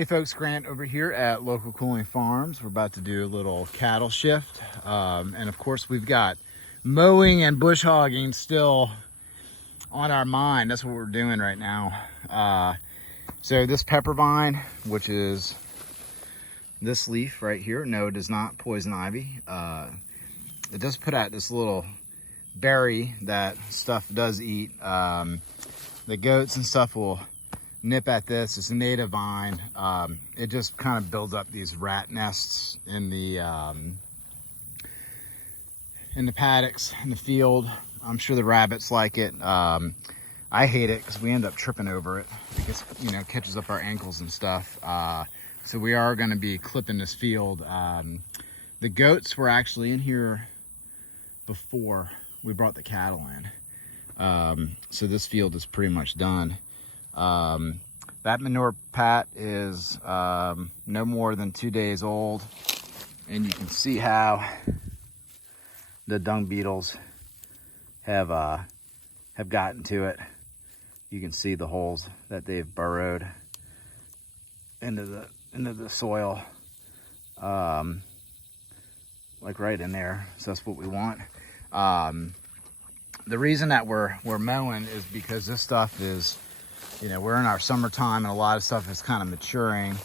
Hey folks, Grant over here at Local Cooling Farms. We're about to do a little cattle shift. And of course we've got mowing and bush hogging still on our mind. That's what we're doing right now. So this pepper vine, which is this leaf right here, no, it is not poison ivy. It does put out this little berry that stuff does eat. The goats and stuff will nip at this. It's a native vine. It just kind of builds up these rat nests in the paddocks in the field. I'm sure the rabbits like it. I hate it because we end up tripping over it. It gets, catches up our ankles and stuff. So we are going to be clipping this field. The goats were actually in here before we brought the cattle in. So this field is pretty much done. That manure pat is no more than 2 days old, and you can see how the dung beetles have gotten to it. You can see the holes that they've burrowed into the soil, like right in there. So that's what we want. The reason that we're mowing is because this stuff is, we're in our summertime and a lot of stuff is kind of maturing.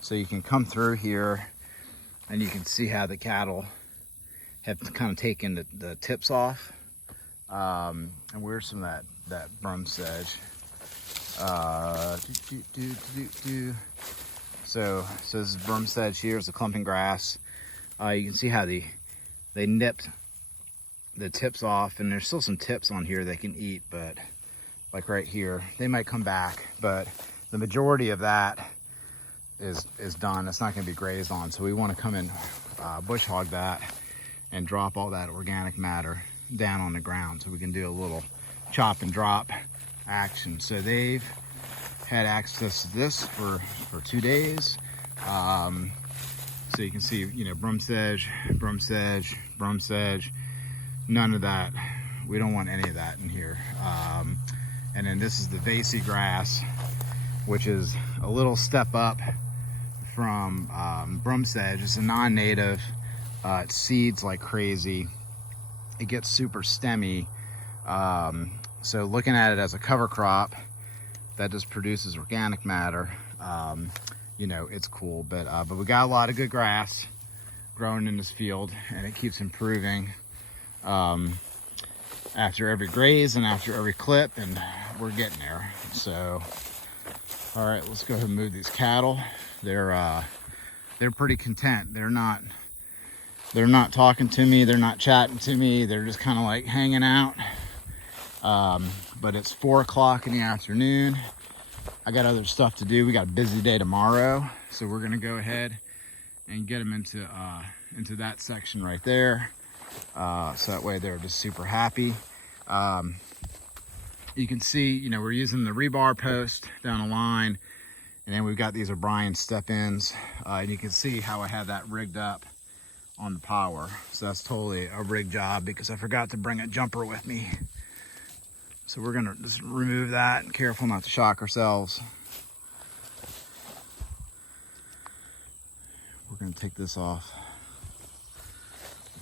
So you can come through here and you can see how the cattle have kind of taken the tips off. And where's some of that broom sedge? So this is broom sedge here. It's a clumping grass. You can see how they nipped the tips off, and there's still some tips on here they can eat, but like right here, they might come back, but the majority of that is done. It's not going to be grazed on, so we want to come in, bush hog that and drop all that organic matter down on the ground so we can do a little chop and drop action. So they've had access to this for 2 days. So you can see, broom sedge, none of that. We don't want any of that in here. And then this is the Vasey grass, which is a little step up from broom sedge. It's a non-native. It seeds like crazy. It gets super stemmy. So looking at it as a cover crop that just produces organic matter, it's cool. But we got a lot of good grass growing in this field, and it keeps improving after every graze and after every clip, and we're getting there. So all right, let's go ahead and move these cattle. They're pretty content. They're not talking to me, they're not chatting to me, they're just kind of like hanging out. But it's 4 o'clock in the afternoon. I got other stuff to do. We got a busy day tomorrow, so we're gonna go ahead and get them into that section right there. So that way they're just super happy. You can see, we're using the rebar post down the line, and then we've got these O'Brien step-ins, and you can see how I have that rigged up on the power. So that's totally a rig job because I forgot to bring a jumper with me. So we're gonna just remove that and careful not to shock ourselves. We're gonna take this off,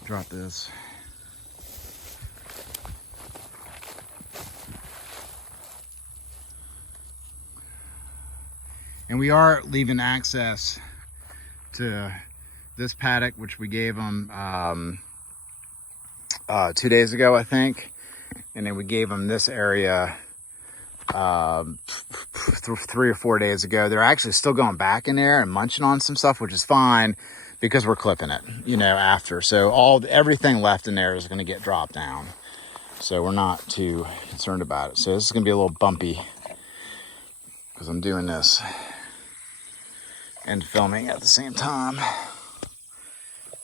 drop this. And we are leaving access to this paddock, which we gave them 2 days ago, I think. And then we gave them this area 3 or 4 days ago. They're actually still going back in there and munching on some stuff, which is fine because we're clipping it, after. So everything left in there is going to get dropped down. So we're not too concerned about it. So this is going to be a little bumpy because I'm doing this and filming at the same time.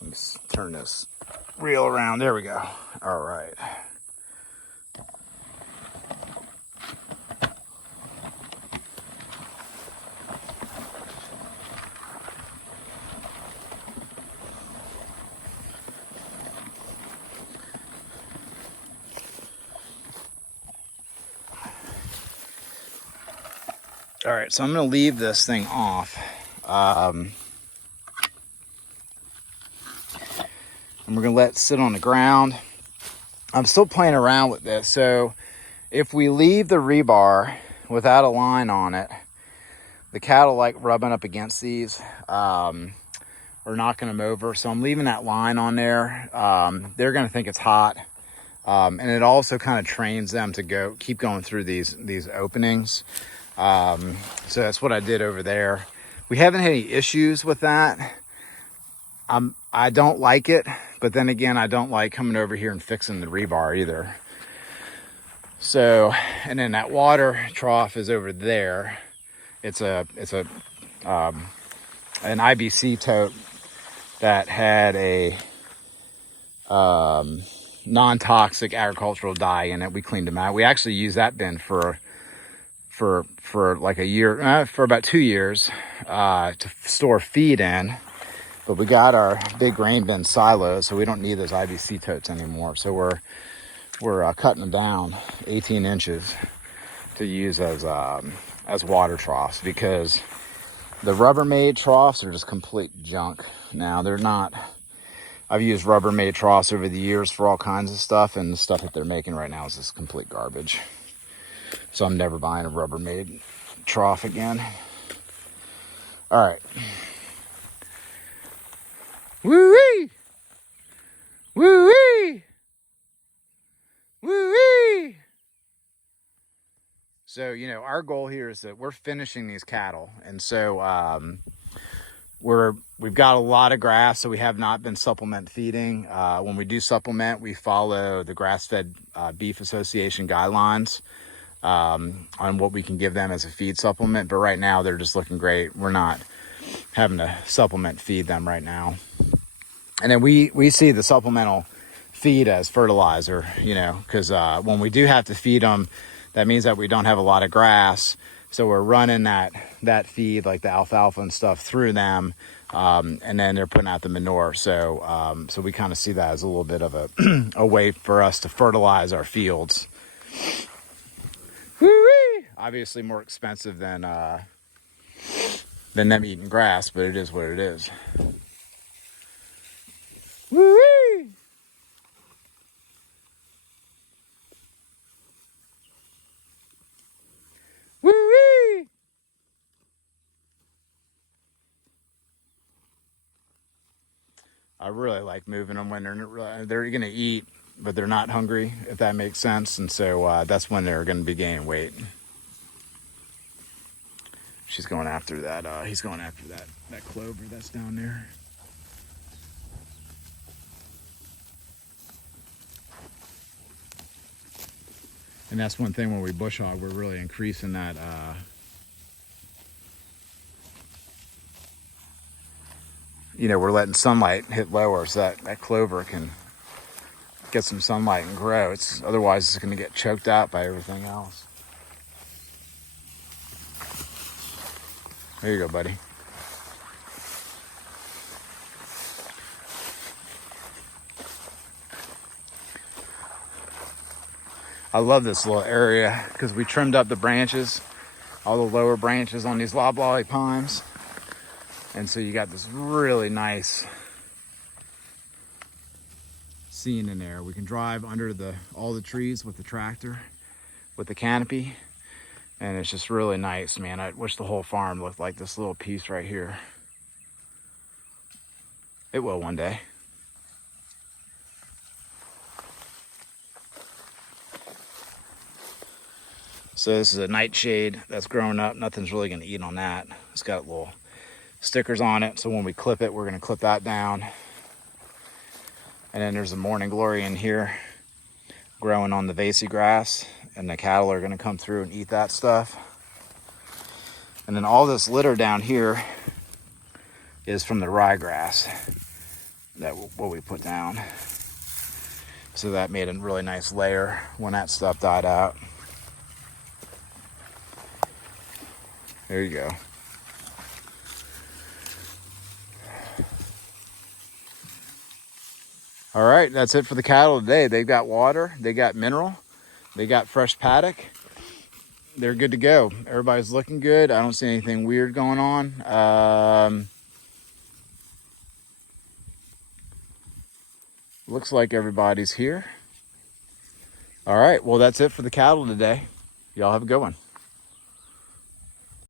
Let's turn this reel around. There we go. All right. All right, so I'm gonna leave this thing off And we're gonna let it sit on the ground. I'm still playing around with this. So if we leave the rebar without a line on it, the cattle like rubbing up against these or knocking them over. So I'm leaving that line on there. They're gonna think it's hot. And it also kind of trains them to keep going through these openings. So that's what I did over there. We haven't had any issues with that. I don't like it, but then again, I don't like coming over here and fixing the rebar either. So, and then that water trough is over there. It's an IBC tote that had a non-toxic agricultural dye in it. We cleaned them out. We actually used that bin for like a year, for about 2 years, to store feed in. But we got our big grain bin silos, so we don't need those IBC totes anymore. So we're cutting them down 18 inches to use as water troughs, because the Rubbermaid troughs are just complete junk. Now they're not. I've used Rubbermaid troughs over the years for all kinds of stuff, and the stuff that they're making right now is just complete garbage. So I'm never buying a Rubbermaid trough again. All right. Woo-wee! Woo-wee! Woo-wee! So, you know, our goal here is that we're finishing these cattle. And so we've got a lot of grass, so we have not been supplement feeding. When we do supplement, we follow the Grass-Fed Beef Association guidelines on what we can give them as a feed supplement. But right now, they're just looking great. We're not having to supplement feed them right now. And then we see the supplemental feed as fertilizer, you know, because when we do have to feed them, that means that we don't have a lot of grass. So we're running that feed, like the alfalfa and stuff, through them, and then they're putting out the manure. So so we kind of see that as a little bit of a way for us to fertilize our fields. Woo-wee! Obviously more expensive than them eating grass, but it is what it is. Woo-wee! Woo-wee! I really like moving them when they're going to eat, but they're not hungry, if that makes sense. And so that's when they're going to be gaining weight. She's going after that. He's going after that clover that's down there. And that's one thing when we bush hog, we're really increasing that you know, we're letting sunlight hit lower so that clover can get some sunlight and grow. Otherwise it's going to get choked out by everything else. There you go, buddy. I love this little area because we trimmed up the branches, all the lower branches on these loblolly pines. And so you got this really nice scene in there. We can drive under all the trees with the tractor, with the canopy. And it's just really nice, man. I wish the whole farm looked like this little piece right here. It will one day. So this is a nightshade that's growing up. Nothing's really gonna eat on that. It's got little stickers on it. So when we clip it, we're gonna clip that down. And then there's a morning glory in here growing on the Vasey grass. And the cattle are gonna come through and eat that stuff. And then all this litter down here is from the ryegrass what we put down. So that made a really nice layer when that stuff died out. There you go. All right, that's it for the cattle today. They've got water, they got mineral, they got fresh paddock. they're good to go. Everybody's looking good. I don't see anything weird going on. Looks like everybody's here. All right, well, that's it for the cattle today. Y'all have a good one.